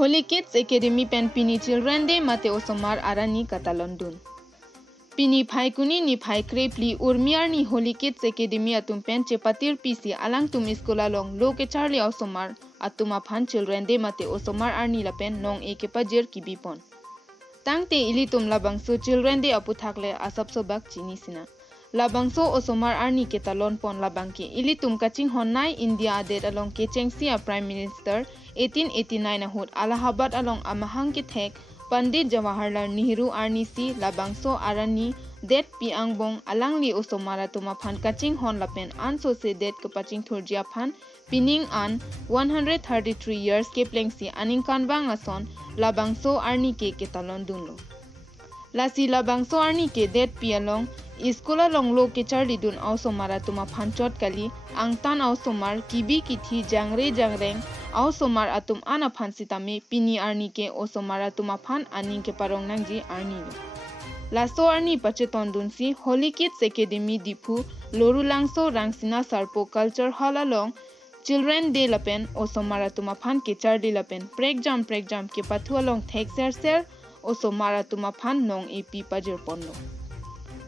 Holy Kids Academy pen Pini Children Day mate Osomar Arani Ketalon dun. Pini phaikuni niphai phli urmi arni Holy Kids Academy atum pen chepatirponsi alangtum iskola long lo kecharli Aosomar atum phan Children Day mate Osomar arni lapen Nong kepajir kibi pon. Tangte elitum Labangso Children Day aphuthak le asap sobak chini sina. Labangso Osomar arni Ketalon pon labangke elitum kachinghon nai India adet along kechensi aPrime Minister 1889 ahut Allahabad along amahang kithek Pandit Jawaharlal Nehru arni si Labangso Arani det piangbong alangli Osomar atuma phan kachinghon lapen anso se det kepaching thurjia phan pining an 133 years kepengsi aningkan bang ason Labangso arni ke Ketalon dunlo. Lasi Labangso arni ke det pialong iskola longlo kecharli dun Aosomar atuma phanchot kali angtan Aosomar kibi kithi jangreng Aosomar atum ana phan sitame Pini arni ke Osomar atuma phan aning ke parong nangji arni lo. Laso arni pacheton dun si Holy Kids Academy dipu lorulangso rangsina sarpo culture hall along Children Day lapen Osomar atuma phan kecharli lapen prek jam ke pathu along thek ser Osomar atuma phan Nong pi pajir ponlo.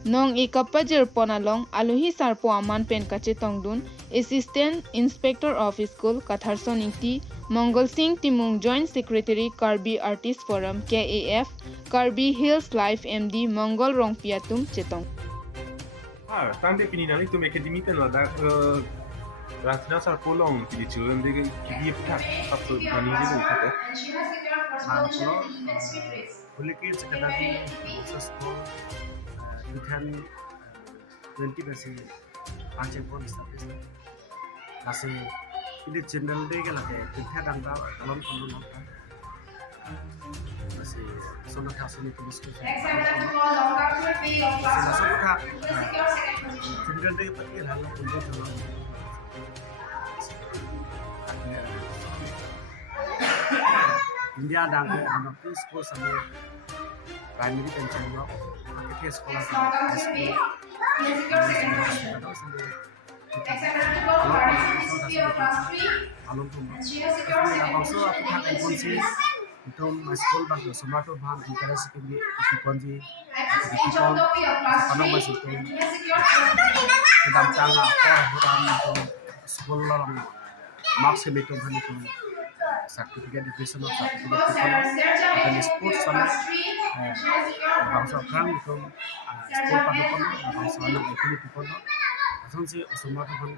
Nong kepajir pon along alohi sarpo aman pen kachetong dun Assistant Inspector of School Katharson Inti Mongol Singh Timung Joint Secretary Karbi Artist Forum KAF Karbi Hills Life MD Mongol Rong Piatum Chetong. Tangte Pini nali tum academy pen wala ratina sar polong pili children de kibi aphuthak sapto mani de uthate Holy Kids Academy school 2020 Panchayat pon established. Kasi ini general day ke lage kita dangda dalam kolom apa. Kasi sona kasih itu biskuit. Masuk ke general day pergi lalu untuk dalam. India dangda anak school sampai primary pension lo. Kita sekolah sampai school. Alangtum. Labangso aphuthak itu school bang Osomar to bang encourage kini ponsi pon panong masih itu dalam tangga hutan itu school orang marks itu kan itu certificate education certificate dan sports sama Labangso kan itu school pada pon Labangso anak itu pon asal si Osomar to kan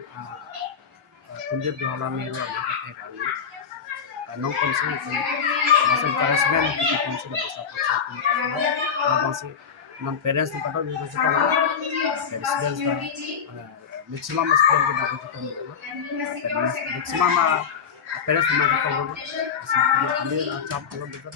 Pandit Jawaharlal Nehru Arani Nong konsi itu masih encouragement kita konsi dah besar konsi Labangso non parents tu kata juga kita parents dah maximum school kita dapat kita maximum parents tu kita tahu asal dia ambil cap kalau kita